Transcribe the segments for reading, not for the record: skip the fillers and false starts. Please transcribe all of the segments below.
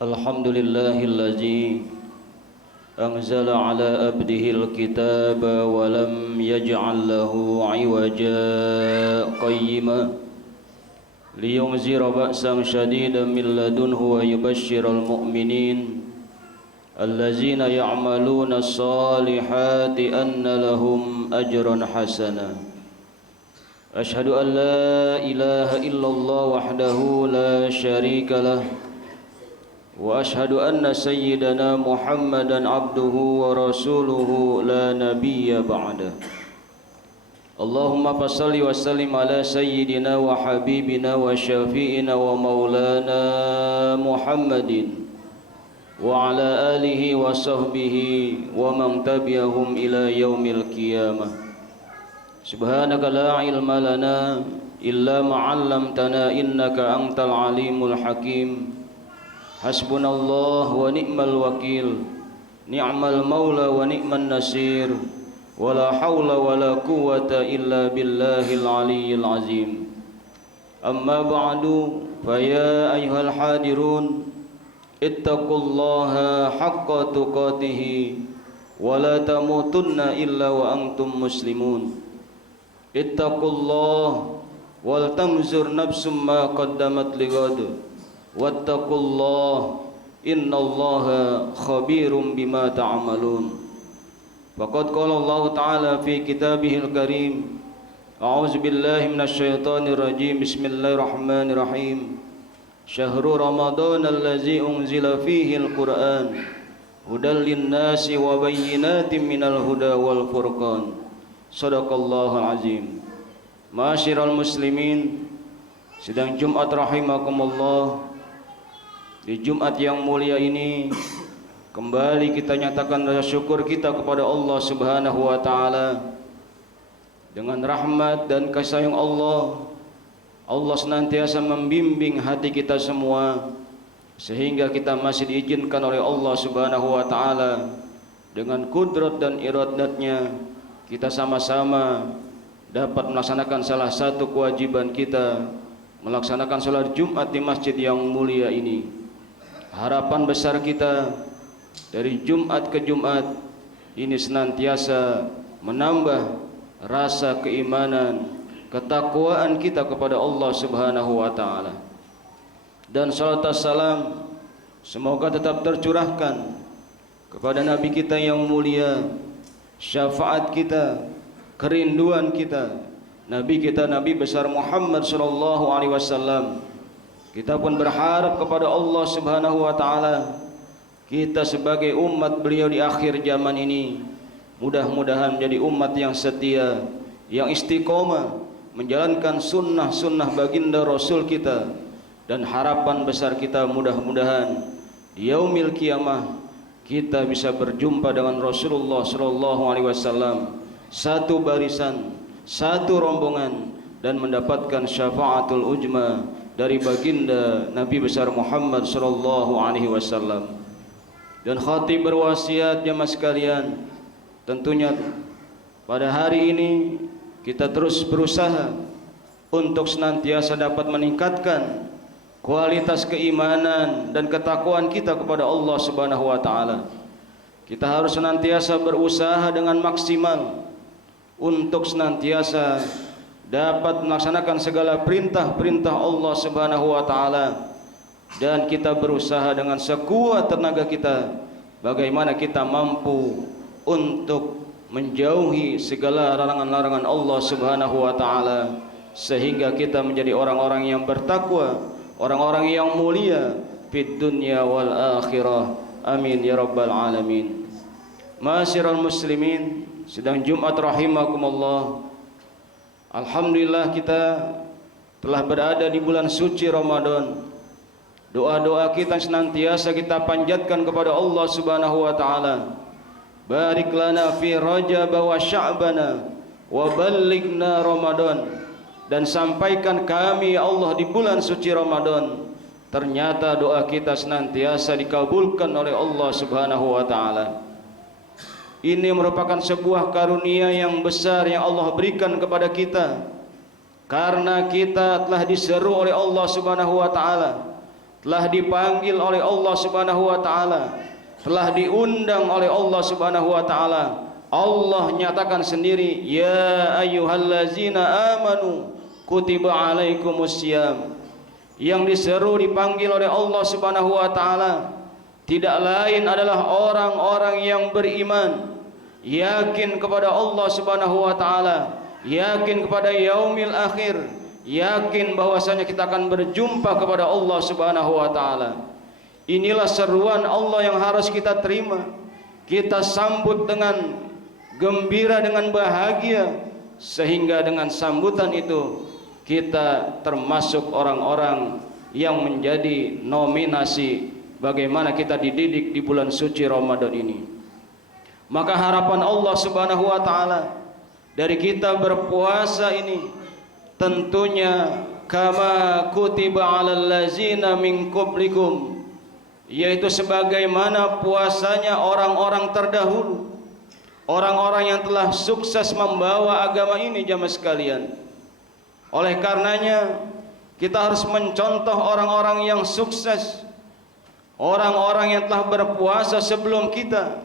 Alhamdulillahilladzi anzala ala abdihil kitaba wa lam yaj'al lahu 'iwaja qayyima liyunzira ba'san shadidan min ladunhu wa yubashshiral mu'minin allazina ya'maluna as-salihati anna lahum ajran hasana. Ashhadu an la ilaha illallah wahdahu la syarika lah wa ashhadu anna sayyidana Muhammadan abduhu wa rasuluhu la nabiyya ba'dah. Allahumma fassalli wa sallim ala sayyidina wa habibina wa syafi'ina wa maulana Muhammadin wa ala alihi wa sahbihi wa man tabi'ahum ila yaumil qiyamah. Subhanaka la ilma lana illa ma 'allamtana innaka antal alimul hakim. Hasbunallah wa ni'mal wakil, ni'mal maula wa ni'man nasir, wa la hawla wa la quwwata illa billahil aliyyil azim. Amma ba'du, fa ya ayyuhal hadirun, ittaqullaha haqqa tuqatih wa la tamutunna illa wa antum muslimun. Ittaqullah wal tanzur nafsum ma qaddamat lighad. Wattaqullah innallaha khabirum bima ta'malun. Faqad qala Allah Ta'ala fi kitabihil karim, a'udzu billahi minasy syaithanir rajim. Bismillahirrahmanirrahim. Syahrul Ramadan allazi unzila fihi al-Qur'an hudal lin-nasi wa bayyinatin minal huda wal furqan. Shadaqallahul azim. Ma'asyiral muslimin, sidang Jumat rahimakumullah. Di Jumat yang mulia ini kembali kita nyatakan rasa syukur kita kepada Allah Subhanahu wa taala. Dengan rahmat dan kasih sayang Allah, Allah senantiasa membimbing hati kita semua sehingga kita masih diizinkan oleh Allah Subhanahu wa taala dengan kudrat dan iradatnya kita sama-sama dapat melaksanakan salah satu kewajiban kita, melaksanakan salat Jumat di masjid yang mulia ini. Harapan besar kita dari Jumat ke Jumat ini senantiasa menambah rasa keimanan, ketakwaan kita kepada Allah Subhanahu wa taala. Dan salat salam semoga tetap tercurahkan kepada Nabi kita yang mulia, syafaat kita, kerinduan kita, Nabi kita, Nabi besar Muhammad sallallahu alaihi wasallam. Kita pun berharap kepada Allah Subhanahu wa taala, kita sebagai umat beliau di akhir zaman ini mudah-mudahan menjadi umat yang setia, yang istiqomah menjalankan sunnah-sunnah baginda Rasul kita. Dan harapan besar kita mudah-mudahan di yaumil qiyamah kita bisa berjumpa dengan Rasulullah sallallahu alaihi wasallam, satu barisan, satu rombongan, dan mendapatkan syafaatul ujma dari baginda Nabi besar Muhammad sallallahu alaihi wasallam. Dan khatib berwasiat jamaah sekalian, tentunya pada hari ini kita terus berusaha untuk senantiasa dapat meningkatkan kualitas keimanan dan ketakwaan kita kepada Allah Subhanahu wa taala. Kita harus senantiasa berusaha dengan maksimal untuk senantiasa dapat melaksanakan segala perintah-perintah Allah Subhanahu wa taala, dan kita berusaha dengan sekuat tenaga kita bagaimana kita mampu untuk menjauhi segala larangan-larangan Allah Subhanahu wa taala sehingga kita menjadi orang-orang yang bertakwa, orang-orang yang mulia fid dunya wal akhirah. Amin ya rabbal alamin. Ma'asyiral muslimin, sedang Jumat rahimakumullah. Alhamdulillah kita telah berada di bulan suci Ramadan. Doa-doa kita senantiasa kita panjatkan kepada Allah Subhanahu wa taala. Barik lana fi Rajab wa Sya'bana wa ballighna Ramadan. Dan sampaikan kami ya Allah di bulan suci Ramadan. Ternyata doa kita senantiasa dikabulkan oleh Allah Subhanahu wa taala. Ini merupakan sebuah karunia yang besar yang Allah berikan kepada kita, karena kita telah diseru oleh Allah Subhanahu wa taala telah dipanggil oleh Allah Subhanahu wa taala, telah diundang oleh Allah Subhanahu wa taala. Allah nyatakan sendiri, ya ayyuhallazina amanu kutiba alaikumussyam. Yang diseru dipanggil oleh Allah Subhanahu wa taala tidak lain adalah orang-orang yang beriman, yakin kepada Allah Subhanahu wa taala, yakin kepada yaumil akhir, yakin bahwasanya kita akan berjumpa kepada Allah Subhanahu wa taala. Inilah seruan Allah yang harus kita terima, kita sambut dengan gembira, dengan bahagia, sehingga dengan sambutan itu kita termasuk orang-orang yang menjadi nominasi bagaimana kita dididik di bulan suci Ramadan ini. Maka harapan Allah Subhanahu wa taala dari kita berpuasa ini tentunya kama kutiba 'alal ladzina min qablikum, yaitu sebagaimana puasanya orang-orang terdahulu, orang-orang yang telah sukses membawa agama ini jamaah sekalian. Oleh karenanya kita harus mencontoh orang-orang yang sukses, orang-orang yang telah berpuasa sebelum kita.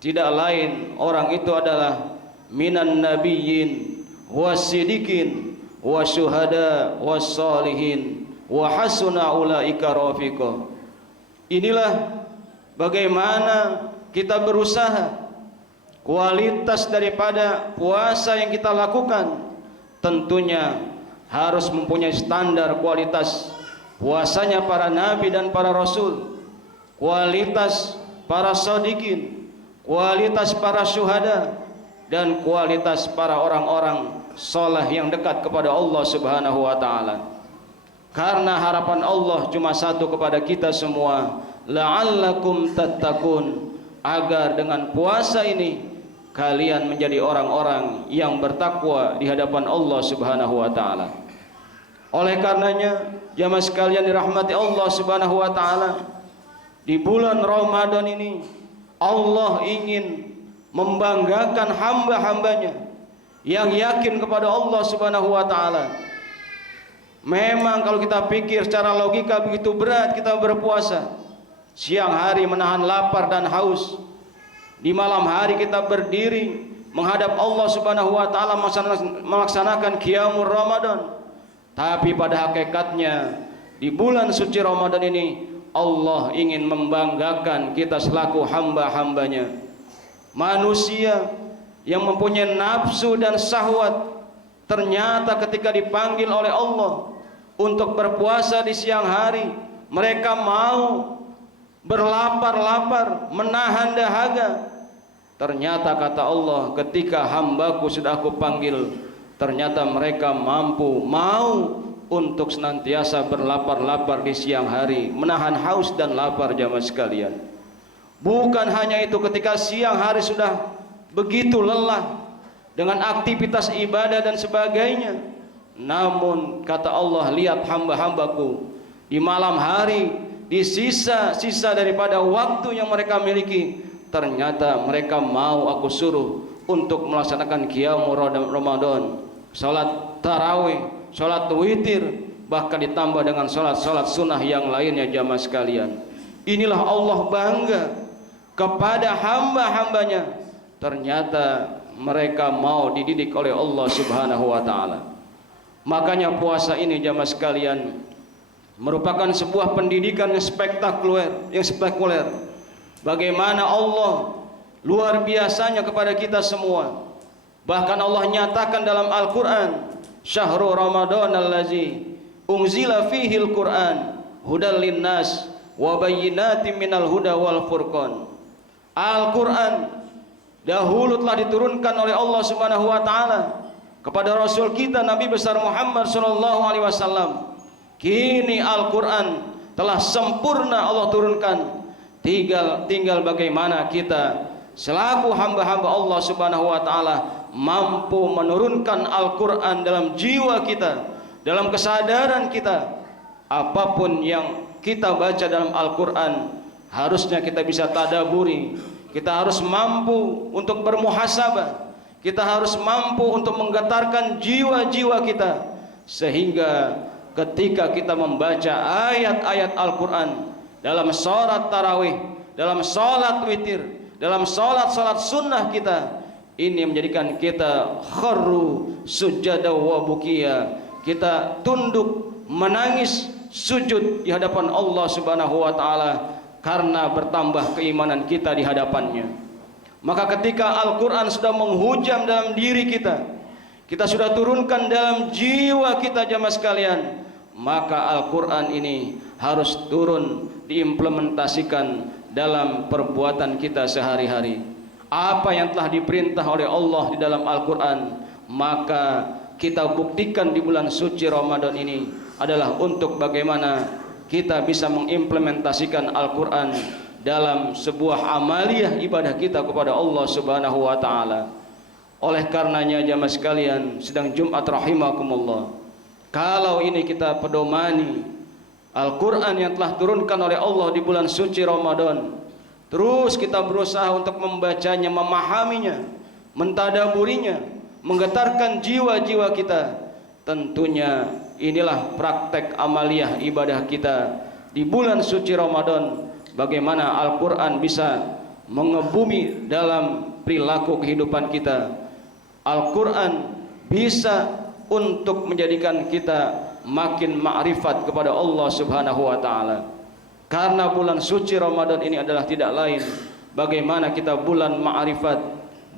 Tidak lain orang itu adalah minan nabiyyin wasidikin wasyuhada wassalihin wa hasuna ulaika rafiqa. Inilah bagaimana kita berusaha. Kualitas daripada puasa yang kita lakukan tentunya harus mempunyai standar kualitas puasanya para nabi dan para rasul, kualitas para shodiqin, kualitas para syuhada, dan kualitas para orang-orang saleh yang dekat kepada Allah Subhanahu wa taala. Karena harapan Allah cuma satu kepada kita semua, la'allakum tattaqun, agar dengan puasa ini kalian menjadi orang-orang yang bertakwa di hadapan Allah Subhanahu wa taala. Oleh karenanya jamaah sekalian dirahmati Allah Subhanahu wa taala, di bulan Ramadan ini Allah ingin membanggakan hamba-hambanya yang yakin kepada Allah Subhanahu wa taala. Memang kalau kita pikir secara logika begitu berat kita berpuasa. Siang hari menahan lapar dan haus, di malam hari kita berdiri menghadap Allah Subhanahu wa taala melaksanakan qiyamul Ramadan. Tapi pada hakikatnya di bulan suci Ramadan ini Allah ingin membanggakan kita selaku hamba-hambanya, manusia yang mempunyai nafsu dan syahwat. Ternyata ketika dipanggil oleh Allah untuk berpuasa di siang hari, mereka mau berlapar-lapar, menahan dahaga. Ternyata kata Allah, ketika hambaku sudah aku panggil, ternyata mereka mampu, mau untuk senantiasa berlapar-lapar di siang hari, menahan haus dan lapar jamaah sekalian. Bukan hanya itu, ketika siang hari sudah begitu lelah dengan aktivitas ibadah dan sebagainya, namun kata Allah, lihat hamba-hambaku di malam hari, di sisa-sisa daripada waktu yang mereka miliki, ternyata mereka mau aku suruh untuk melaksanakan qiyamul Ramadan, salat tarawih, salat witir, bahkan ditambah dengan salat-salat sunnah yang lainnya jamaah sekalian. Inilah Allah bangga kepada hamba-hambanya, ternyata mereka mau dididik oleh Allah Subhanahu wa taala. Makanya puasa ini jamaah sekalian merupakan sebuah pendidikan yang spektakuler. Bagaimana Allah luar biasanya kepada kita semua. Bahkan Allah nyatakan dalam Al-Quran, syahrul Ramadan allazi unzila fihil Quran hudal linnas wa bayyinatin minal huda wal furqan. Al-Quran dahulu telah diturunkan oleh Allah Subhanahu wa taala kepada Rasul kita Nabi besar Muhammad sallallahu alaihi wasallam. Kini Al-Quran telah sempurna Allah turunkan. Tinggal bagaimana kita selaku hamba-hamba Allah Subhanahu wa taala mampu menurunkan Al-Quran dalam jiwa kita, dalam kesadaran kita. Apapun yang kita baca dalam Al-Quran harusnya kita bisa tadaburi. Kita harus mampu untuk bermuhasabah. Kita harus mampu untuk menggetarkan jiwa-jiwa kita, sehingga ketika kita membaca ayat-ayat Al-Quran dalam sholat tarawih, dalam sholat witir, dalam sholat sunnah kita. Ini menjadikan kita kharru sujada wa bukiya, kita tunduk menangis sujud di hadapan Allah Subhanahu wa taala karena bertambah keimanan kita di hadapannya. Maka ketika Al-Quran sudah menghujam dalam diri kita, kita sudah turunkan dalam jiwa kita jamaah sekalian, maka Al-Quran ini harus turun diimplementasikan dalam perbuatan kita sehari-hari. Apa yang telah diperintah oleh Allah di dalam Al-Quran, maka kita buktikan di bulan suci Ramadan ini adalah untuk bagaimana kita bisa mengimplementasikan Al-Quran dalam sebuah amaliyah ibadah kita kepada Allah Subhanahu wa taala. Oleh karenanya jamaah sekalian, sedang Jumat rahimakumullah, kalau ini kita pedomani Al-Quran yang telah turunkan oleh Allah di bulan suci Ramadan, terus kita berusaha untuk membacanya, memahaminya, mentadaburinya, menggetarkan jiwa-jiwa kita, tentunya inilah praktek amaliyah ibadah kita di bulan suci Ramadan. Bagaimana Al-Quran bisa mengebumi dalam perilaku kehidupan kita. Al-Quran bisa untuk menjadikan kita makin ma'rifat kepada Allah Subhanahu wa taala. Karena bulan suci Ramadan ini adalah tidak lain bagaimana kita bulan ma'rifat,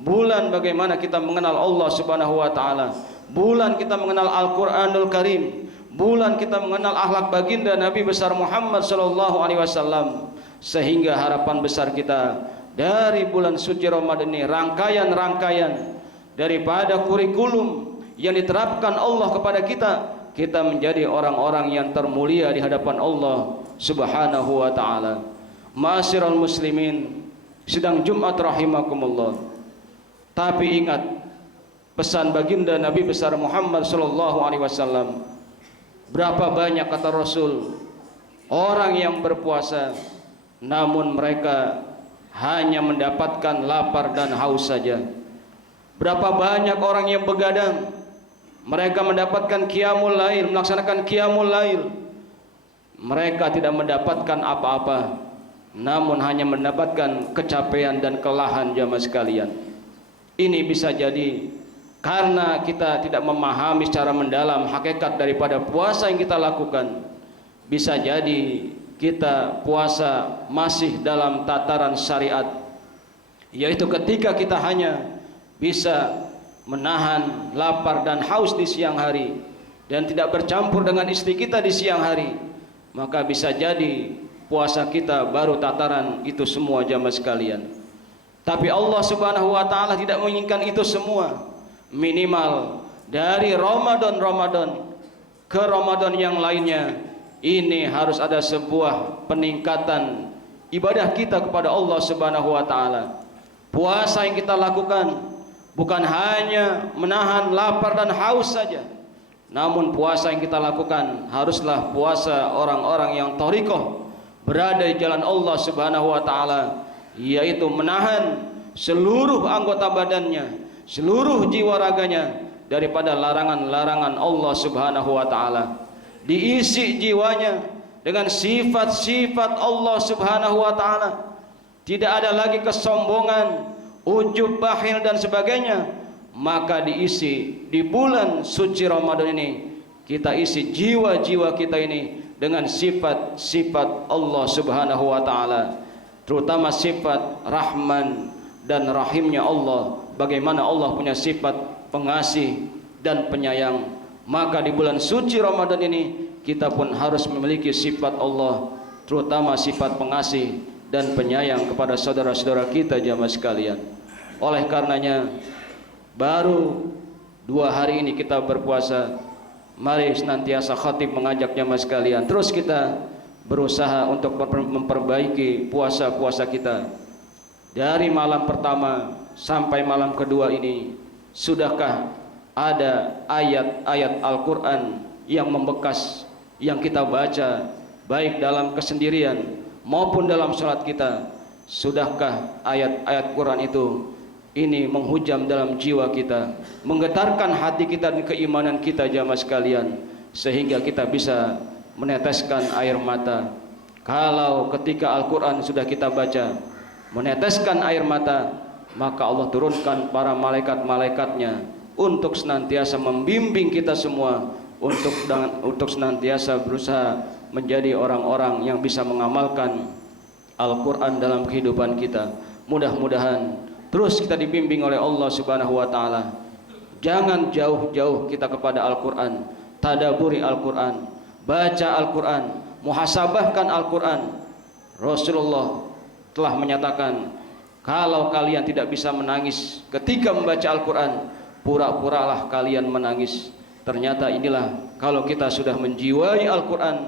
bulan bagaimana kita mengenal Allah Subhanahu wa taala, bulan kita mengenal Al-Qur'anul Karim, bulan kita mengenal akhlak baginda Nabi besar Muhammad sallallahu alaihi wasallam. Sehingga harapan besar kita dari bulan suci Ramadan ini, rangkaian-rangkaian daripada kurikulum yang diterapkan Allah kepada kita, kita menjadi orang-orang yang termulia di hadapan Allah Subhanahu wa taala. Ma'asyiral muslimin, sidang Jumat rahimakumullah. Tapi ingat pesan baginda Nabi besar Muhammad sallallahu alaihi wasallam. Berapa banyak kata Rasul orang yang berpuasa namun mereka hanya mendapatkan lapar dan haus saja. Berapa banyak orang yang begadang, mereka mendapatkan qiyamul lail, melaksanakan qiyamul lail, mereka tidak mendapatkan apa-apa, namun hanya mendapatkan kecapean dan kelelahan jamaah sekalian. Ini bisa jadi karena kita tidak memahami secara mendalam hakikat daripada puasa yang kita lakukan. Bisa jadi kita puasa masih dalam tataran syariat, yaitu ketika kita hanya bisa menahan lapar dan haus di siang hari dan tidak bercampur dengan istri kita di siang hari, maka bisa jadi puasa kita baru tataran itu semua jamaah sekalian. Tapi Allah Subhanahu wa taala tidak menginginkan itu semua. Minimal dari Ramadan ke Ramadan yang lainnya, ini harus ada sebuah peningkatan ibadah kita kepada Allah Subhanahu wa taala. Puasa yang kita lakukan bukan hanya menahan lapar dan haus saja, namun puasa yang kita lakukan haruslah puasa orang-orang yang thariqah, berada di jalan Allah Subhanahu wa taala, yaitu menahan seluruh anggota badannya, seluruh jiwa raganya daripada larangan-larangan Allah Subhanahu wa taala. Diisi jiwanya dengan sifat-sifat Allah Subhanahu wa taala. Tidak ada lagi kesombongan, ujub, bakhil dan sebagainya. Maka diisi di bulan suci Ramadan ini, kita isi jiwa-jiwa kita ini dengan sifat-sifat Allah Subhanahu wa taala, terutama sifat Rahman dan Rahimnya Allah. Bagaimana Allah punya sifat pengasih dan penyayang, maka di bulan suci Ramadan ini kita pun harus memiliki sifat Allah, terutama sifat pengasih dan penyayang kepada saudara-saudara kita jamaah sekalian. Oleh karenanya, baru 2 hari ini kita berpuasa, mari senantiasa khatib mengajak jamaah sekalian, terus kita berusaha untuk memperbaiki puasa-puasa kita. Dari malam pertama sampai malam kedua ini, sudahkah ada ayat-ayat Al-Quran yang membekas, yang kita baca baik dalam kesendirian maupun dalam sholat kita? Sudahkah ayat-ayat Quran itu ini menghujam dalam jiwa kita, menggetarkan hati kita dan keimanan kita jamaah sekalian, sehingga kita bisa meneteskan air mata. Kalau ketika Al-Quran sudah kita baca, meneteskan air mata, maka Allah turunkan para malaikat-malaikatnya untuk senantiasa membimbing kita semua untuk senantiasa berusaha menjadi orang-orang yang bisa mengamalkan Al-Quran dalam kehidupan kita. Mudah-mudahan terus kita dibimbing oleh Allah Subhanahu wa taala. Jangan jauh-jauh kita kepada Al-Quran, tadaburi Al-Quran, baca Al-Quran, muhasabahkan Al-Quran. Rasulullah telah menyatakan, kalau kalian tidak bisa menangis ketika membaca Al-Quran, pura-puralah kalian menangis. Ternyata inilah, kalau kita sudah menjiwai Al-Quran,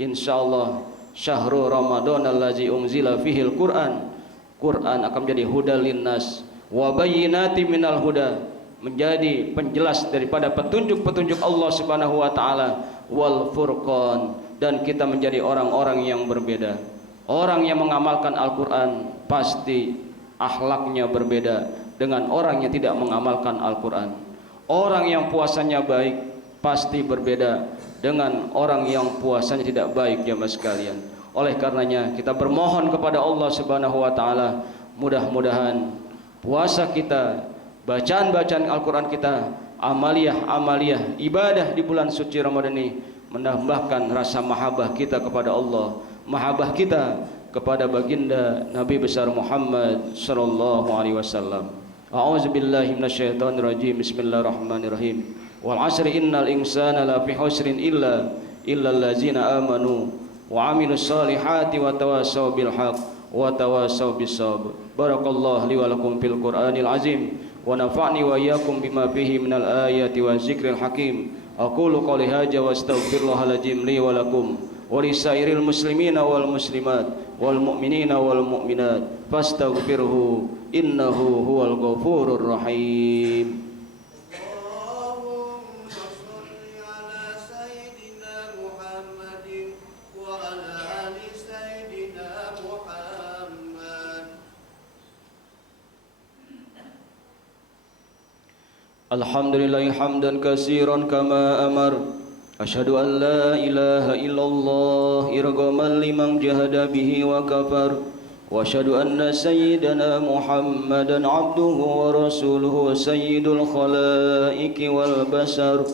insyaallah syahrul Ramadan allazi unzila fihil Quran, Quran akan menjadi hudal linnas wa bayyinati minal huda, menjadi penjelas daripada petunjuk-petunjuk Allah Subhanahu wa taala, wal furqan, dan kita menjadi orang-orang yang berbeda. Orang yang mengamalkan Al-Quran pasti akhlaknya berbeda dengan orang yang tidak mengamalkan Al-Quran. Orang yang puasanya baik pasti berbeda dengan orang yang puasanya tidak baik, jamaah sekalian. Oleh karenanya kita bermohon kepada Allah Subhanahu wa taala, mudah-mudahan puasa kita, bacaan-bacaan Al-Quran kita, amaliyah ibadah di bulan suci Ramadan ini menambahkan rasa mahabbah kita kepada Allah, mahabbah kita kepada baginda Nabi besar Muhammad sallallahu alaihi wasallam. A'udzubillahi minasyaitonir rajim. Bismillahirrahmanirrahim. Wal 'asri innal insana lafi khusrin illa allazina amanu wa 'amilus solihati wa tawassaw bil haqq wa tawassaw bis sabr. Barakallahu li wa lakum fil Qur'anil azim wa nafa'ni wa iyyakum bima fihi minal ayati wa zikril hakim. Aqulu qawli hadza wa astaghfirullahal azim li wa lakum wa lisairil muslimina wal muslimat wal mu'minina wal mu'minat fastaghfirhu innahu huwal ghafurur rahim. Alhamdulillahi hamdan katsiran kama amar. Asyhadu an la ilaha illallah irghaman liman jahada bihi wa kafar. Wa asyhadu anna sayyidana Muhammadan abduhu wa rasuluhu wa sayyidul khalaiqi wal basar.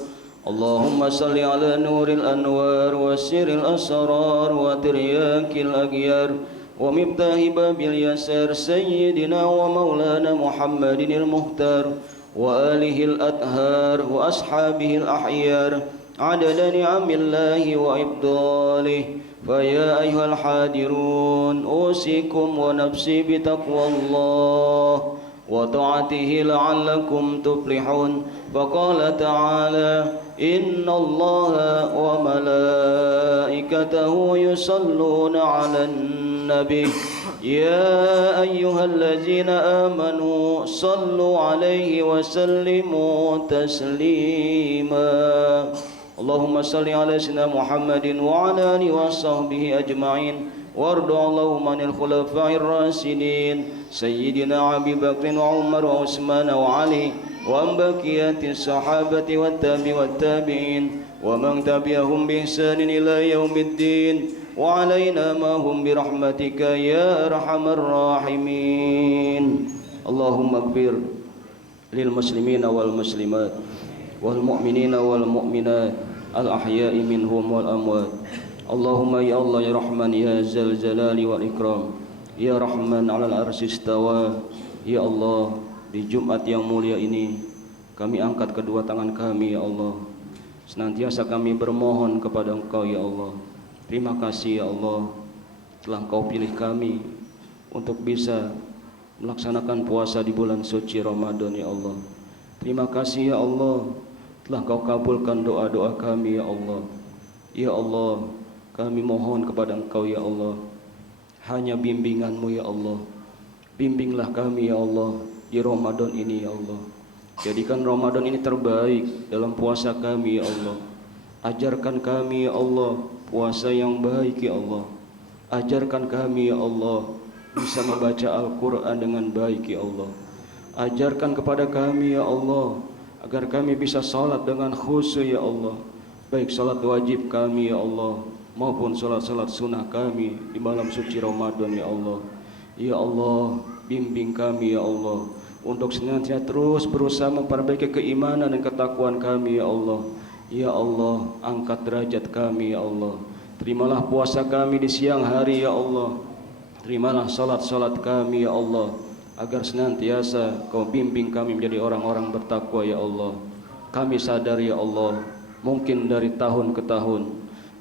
Allahumma salli ala nuril anwar wa sirril asrar wa tiryakil aghyar wa miftahi babil yasar sayyidina wa maulana Muhammadinil muhtar wa alihil athar wa ashabihil ahyar adada ni'amillahi wa ibdalih. Faya ayyuhal hadirun usikum wa nafsi bitaqwallah wa ta'atihi la'allakum tuflihun. Faqala ta'ala innallaha wa malaikatahu yusalluna 'alan nabi ya ayyuhallazina amanu sallu 'alaihi wa sallimu taslima. Allahumma salli ala sayyidina Muhammadin wa ala alihi wa sahbihi ajma'in wardu Allahumma anil khulafa'ir rasidin sayyidina Abi Bakr wa Umar wa Utsman wa Ali wa ambaqiyati sahabati wat tabi'in wa man tabi'ahum bi ihsanin ila yaumiddin wa alaina ma hum bi rahmatika ya arhamar rahimin. Allahumma ighfir lil muslimina wal muslimat wal mu'minina wal mu'minat al ahya'i minhum wal amwat. Allahumma ya Allah ya Rahman ya Zal Jalali wal Ikram ya Rahman 'alal arsy istawa. Ya Allah, di Jumat yang mulia ini kami angkat kedua tangan kami ya Allah. Senantiasa kami bermohon kepada Engkau ya Allah. Terima kasih ya Allah telah Engkau pilih kami untuk bisa melaksanakan puasa di bulan suci Ramadan ya Allah. Terima kasih ya Allah telah Kau kabulkan doa-doa kami ya Allah. Ya Allah, kami mohon kepada Engkau ya Allah, hanya bimbingan-Mu ya Allah. Bimbinglah kami ya Allah di Ramadan ini ya Allah. Jadikan Ramadan ini terbaik dalam puasa kami ya Allah. Ajarkan kami ya Allah puasa yang baik ya Allah. Ajarkan kami ya Allah bisa membaca Al-Quran dengan baik ya Allah. Ajarkan kepada kami ya Allah agar kami bisa salat dengan khusyuk ya Allah. baik salat wajib kami ya Allah maupun salat-salat sunnah kami di malam suci Ramadan ya Allah. Ya Allah, bimbing kami ya Allah untuk senantiasa terus berusaha memperbaiki keimanan dan ketakwaan kami ya Allah. Ya Allah, angkat derajat kami ya Allah. Terimalah puasa kami di siang hari ya Allah. Terimalah salat-salat kami ya Allah, agar senantiasa Kau bimbing kami menjadi orang-orang bertakwa ya Allah. Kami sadar ya Allah, mungkin dari tahun ke tahun,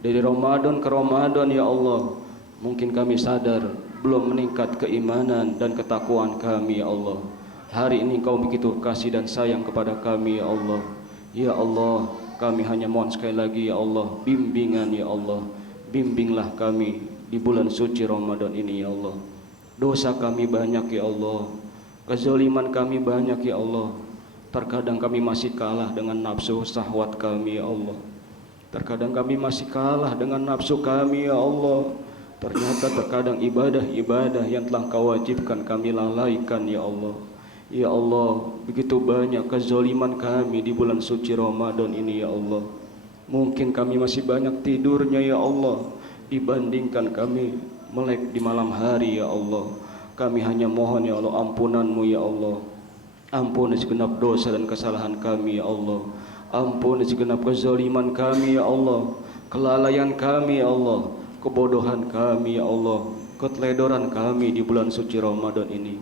dari Ramadan ke Ramadan ya Allah, mungkin kami sadar belum meningkat keimanan dan ketakwaan kami ya Allah. Hari ini Kau begitu kasih dan sayang kepada kami ya Allah. Ya Allah, kami hanya mohon sekali lagi ya Allah, bimbingan ya Allah. Bimbinglah kami di bulan suci Ramadan ini ya Allah. Dosa kami banyak ya Allah, kezaliman kami banyak ya Allah. Terkadang kami masih kalah dengan nafsu syahwat kami ya Allah. Terkadang kami masih kalah dengan nafsu kami ya Allah. Ternyata terkadang ibadah-ibadah yang telah Kau wajibkan kami lalaikan ya Allah. Ya Allah, begitu banyak kezaliman kami di bulan suci Ramadan ini ya Allah. Mungkin kami masih banyak tidurnya ya Allah, dibandingkan kami melek di malam hari ya Allah. Kami hanya mohon ya Allah ampunan-Mu ya Allah. Ampuni segenap dosa dan kesalahan kami ya Allah. Ampuni segenap kezaliman kami ya Allah, kelalaian kami ya Allah, kebodohan kami ya Allah, keteledoran kami di bulan suci Ramadan ini.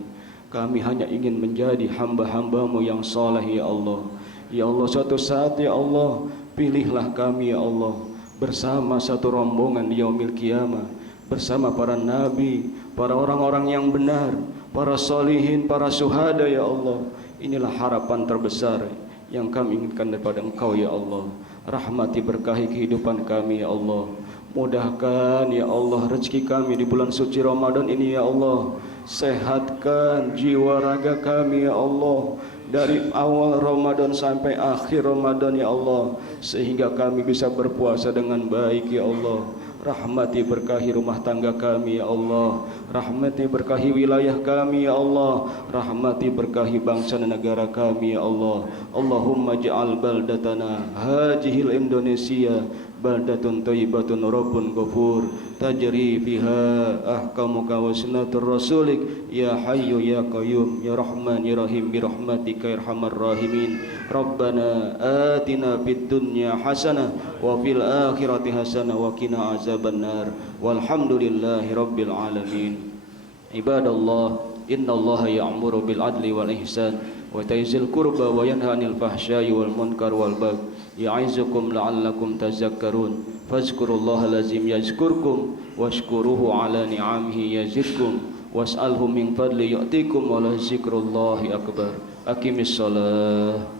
Kami hanya ingin menjadi hamba-hamba-Mu yang saleh ya Allah. Ya Allah, suatu saat ya Allah, pilihlah kami ya Allah bersama satu rombongan di yaumil qiyamah, bersama para nabi, para orang-orang yang benar, para solihin, para syuhada ya Allah. Inilah harapan terbesar yang kami inginkan daripada Engkau ya Allah. Rahmati berkahi kehidupan kami ya Allah. Mudahkan ya Allah rezeki kami di bulan suci Ramadan ini ya Allah. Sehatkan jiwa raga kami ya Allah, dari awal Ramadan sampai akhir Ramadan ya Allah, sehingga kami bisa berpuasa dengan baik ya Allah. Rahmati berkahi rumah tangga kami ya Allah. Rahmati berkahi wilayah kami ya Allah. Rahmati berkahi bangsa dan negara kami ya Allah. Allahumma ja'al baldatana hajihil Indonesia baldatun thayyibatun rabbun ghafur tajri fiha ahkamuka wa sunnatur rasulik ya hayyu ya qayyum ya rahman ya rahim bi rahmatika ya arhamar rahimin. Rabbana atina fid dunya hasanah wa fil akhirati hasanah wa qina azabannar walhamdulillahi rabbil alamin. Ibadallah, innallaha ya'muru bil adli wal ihsan wa ta'izil qurba wa yanha 'anil fahsya'i wal munkar wal baghi ya'izukum la'allakum tazakkarun. Fazkurullaha lazim yazkurkum washkuruhu ala ni'amihi yazidkum was'alhu min fadli yu'tikum wa la zikrullahi akbar. Aqimis salah.